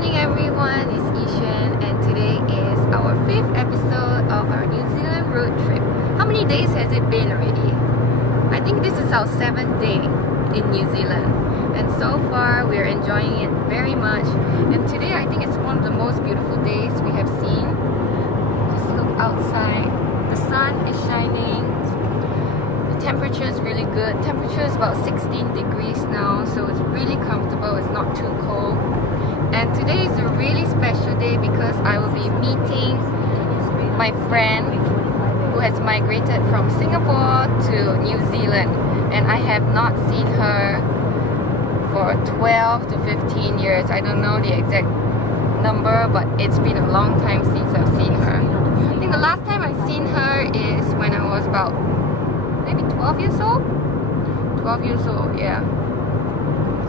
morning everyone, it's Ishan and today is our 5th episode of our New Zealand road trip. How many days has it been already? I think this is our 7th day in New Zealand and so far we're enjoying it very much, and today I think it's one of the most beautiful days we have seen. Just look outside, the sun is shining, the temperature is really good. Temperature is about 16 degrees now, so it's really comfortable, it's not too cold. And today is a really special day because I will be meeting my friend who has migrated from Singapore to New Zealand, and I have not seen her for 12 to 15 years. I don't know the exact number, but it's been a long time since I've seen her. I think the last time I've seen her is when I was about maybe 12 years old? 12 years old, yeah.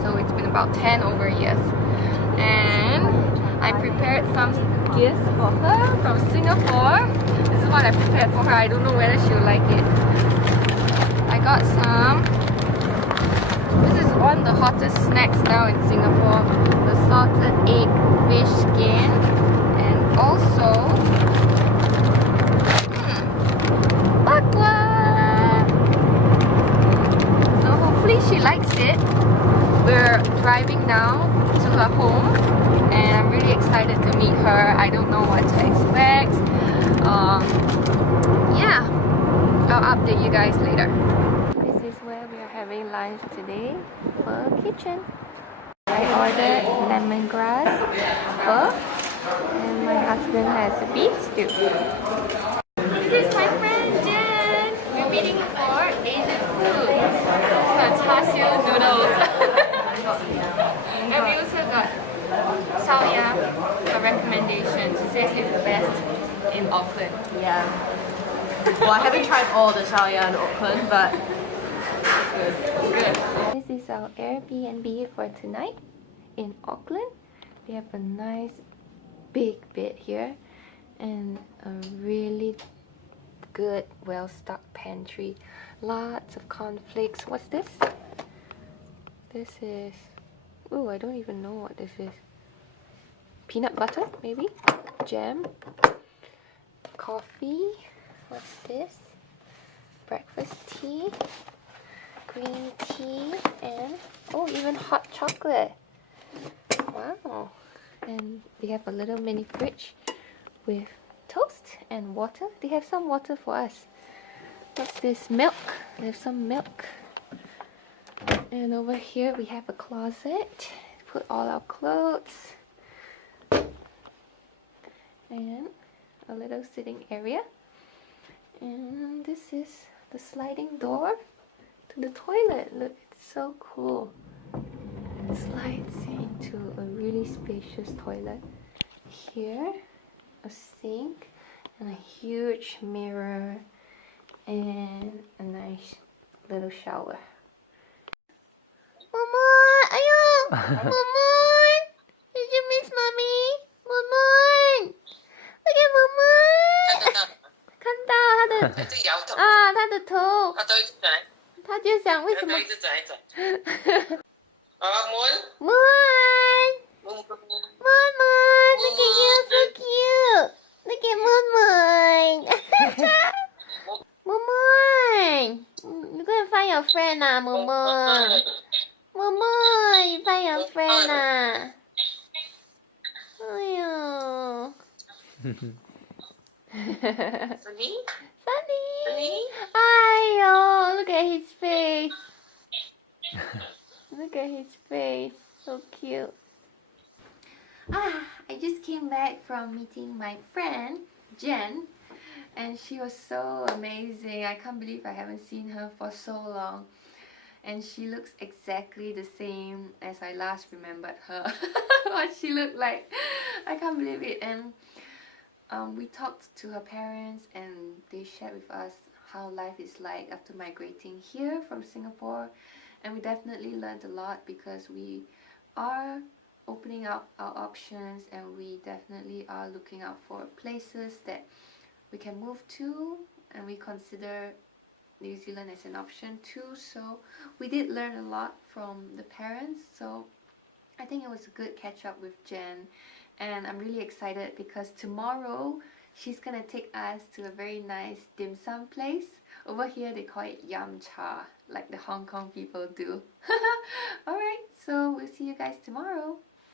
So it's been about 10 over years. And I prepared some gifts for her from Singapore. This is what I prepared for her. I don't know whether she'll like it. I got some. This is one of the hottest snacks now in Singapore. The salted egg fish skin. And also bakwa. So hopefully she likes it. We're driving now to her home and I'm really excited to meet her. I don't know what to expect. Yeah, I'll update you guys later. This is where we are having lunch today for kitchen. I ordered lemongrass pho and my husband has a beef stew. This is my friend Jenn. We're meeting for Asian food. So char siu noodles. And we also got Salya, a recommendation. She says it's the best in Auckland. Yeah. Well, I haven't tried all the Salya in Auckland, but it's good. This is our Airbnb for tonight in Auckland. We have a nice big bed here and a really good, well-stocked pantry. Lots of cornflakes. What's this? This is... oh, I don't even know what this is. Peanut butter, maybe? Jam. Coffee. What's this? Breakfast tea. Green tea. And, oh, even hot chocolate. Wow. And we have a little mini fridge with toast and water. They have some water for us. What's this? Milk. There's some milk. And over here we have a closet. Put all our clothes. And a little sitting area. And this is the sliding door to the toilet. Look, it's so cool. It slides into a really spacious toilet. Here, a sink and a huge mirror and a nice little shower. Mama, ayo! Mama! Did you miss mommy? Mama! Look at Mama! 看到她的啊，她的头，她就想为什么？Moon! Moon! Moon! Look at you, so cute! Look at Moon Moon! Moon! You go and find your friend ah, Moon Moon! Moon! You find your friend ah! Aiyo! Sunny? Sunny! Aiyo! Look at his face! Look at his face, so cute. I just came back from meeting my friend Jenn and she was so amazing. I can't believe I haven't seen her for so long, and she looks exactly the same as I last remembered her. What she looked like, I can't believe it. And we talked to her parents and they shared with us how life is like after migrating here from Singapore. And we definitely learned a lot because we are opening up our options and we definitely are looking out for places that we can move to, and we consider New Zealand as an option too. So we did learn a lot from the parents, so I think it was a good catch up with Jen, and I'm really excited because tomorrow she's gonna take us to a very nice dim sum place. Over here they call it yum cha, like the Hong Kong people do. Alright, so we'll see you guys tomorrow.